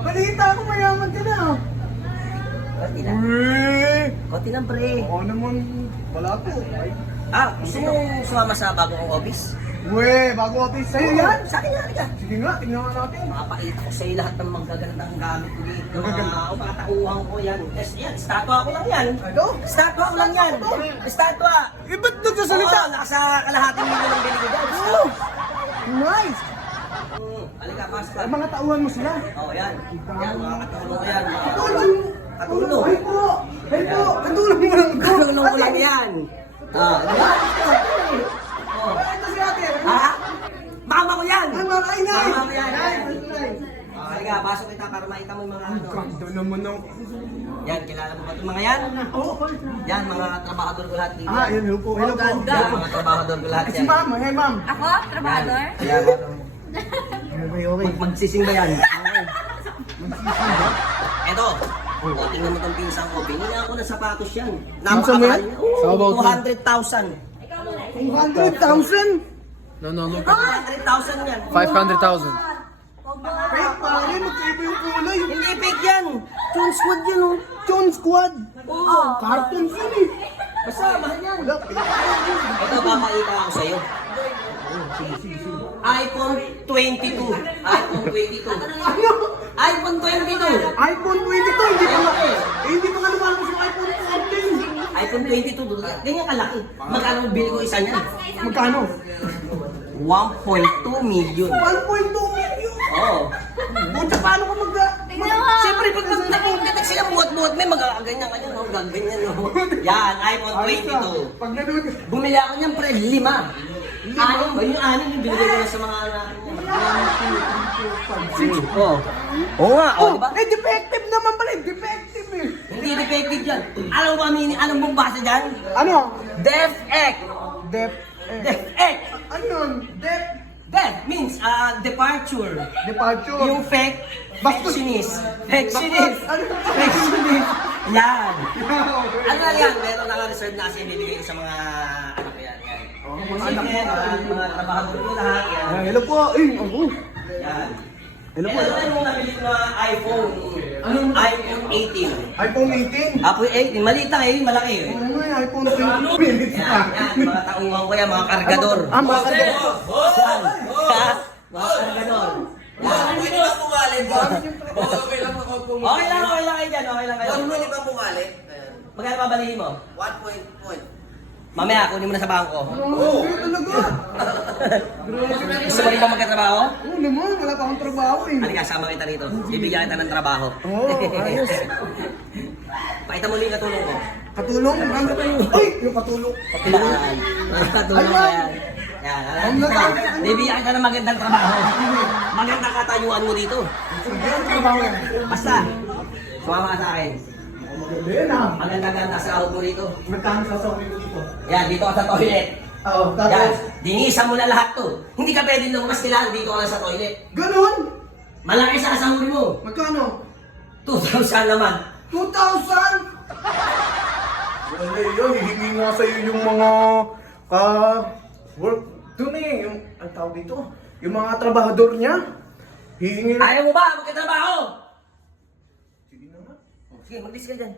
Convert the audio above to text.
Balita ko mayaman ka na. Konti lang. Konti lang, pre. Oo naman, wala po. Gusto mo sumama sa bagong office? Bago office sa'yo yan. Sa akin yan, halika. Sige nga, tingnan nga natin. Mapakita ko sa'yo lahat ng magagandang gamit ko dito. Mga tauhan ko yan. Yan, estatwa ko lang yan. Ano? Estatwa ko lang yan. Estatwa. Ba't nagsasalita? Oo, nasa kalahating milyon ng bili ko dyan. Oh, nice. Halika, pasok ka. Ay, mga tauhan mo sila. Yan. Yan, mga katulong ko yan. Tulong. Katulong. Ay po. Katulong mo lang. Katulong ko lang yan. Diba? Ito si ate. Mama ko yan! Ay, mga kainay. Mama ko yan. Nice. Halika, pasok kita para makita mo yung mga ano. Ganda naman ng... Yan, kilala mo ba itong mga yan? Yan, mga trabahador ko lahat dito. Yan, hello po. Hello po. Yan, mga trabahador ko lahat Si yan. ma'am, hey ma'am. Ako? Trabahador? Yan, Okay. magsising ba yan? Eto. Tingnan mo itong pinsang ko. Binili ako ng sapatos yan. Pinsan mo yan? Oo, How about 200,000. 200,000? No. 200,000 yan. 500,000. Fake pare, magkaiba yung kulay. Hindi fake yan. Tune squad yan oh. John Squad. Oo. Cartoons yun eh. Basta, mahal yan. Wala, fake. Ito, papakita ako sa'yo. iPhone 22. iPhone 22. Ano? iPhone 22. iPhone 22, hindi pa nga lumalabas yung iPhone 14. iPhone 22. Ganyan kalaki. Magkano bili ko isa niyan? Magkano? 1.2 million. 1.2 million. Oo. Buta, paano ka Siyempre, pag nagkatek sila buhat-buhat, may magaganyan ka niyan, no? Gaganyan, no? Yan, iPhone 22. Pag nanood, Bumili ako niyan, pre, 5. Anim ba? Yung anim yung binigay ko na sa mga anak niya. Oo nga, di ba? eh, defective naman pala, defective eh. Hindi defective yan. Alam mo ba, anong bumbasa dyan? Ano? DefX. Def, DefX. ano yun? Def means departure. Departure. Yung fake, factionist. Factionist. Ano? Factionist. Yan. Ano lang yan? Meron naka-reserve na kasi bibigay ko sa mga anak ko yan. Sige, mga trabahador ko lahat. Yan. Hello po. Ako. Yan. Hello po. Ano yung nabili ko na iPhone? Anong? iPhone 18. iPhone 18. Apple 18. Maliit lang eh, malaki eh. Ano nga, iPhone 20. Yan, mga tauhan ko yan, mga kargador. Mga kargador. Yan. Mga kargador. Pwede ba pumalit? Okay lang ako kung... Okay lang kayo dyan, okay lang kayo. Pwede ba pumalit? Magkano babalihin mo? 1 point. Mamaya, kunin mo na sa bangko. Oo, talaga. Gusto mo rin ba magkatrabaho? Oo naman, wala pa akong trabaho eh. Halika, sama kita rito. Bibigyan kita ng trabaho. Oo, ayos. Pakita mo lang yung katulong ko. Katulong? Ay, yung katulong. Yan. Katulong ko yan. Yan. Bibigyan kita ng magandang trabaho. Magandang katayuan mo dito. Sige, ang trabaho yan. Basta, sumama ka sa akin. Maganda yan ah. Magandang sahod mo dito. Magkano sa sabi ko dito? Yan, dito ka sa toilet. Oo, Yan, tapos. dinisan mo na lahat to. Hindi ka pwede lumabas kailangan dito ka lang sa toilet. Ganon? Malaki sa kasahurin mo. Magkano? 2,000 naman. 2,000? Wala yun, hihingi nga sa'yo yung mga work dun eh, yung, ang tawag dito, yung mga trabahador niya. Hihingi na. Ayaw mo ba magkatrabaho? Sige na nga. Sige, mag-disc ka dyan.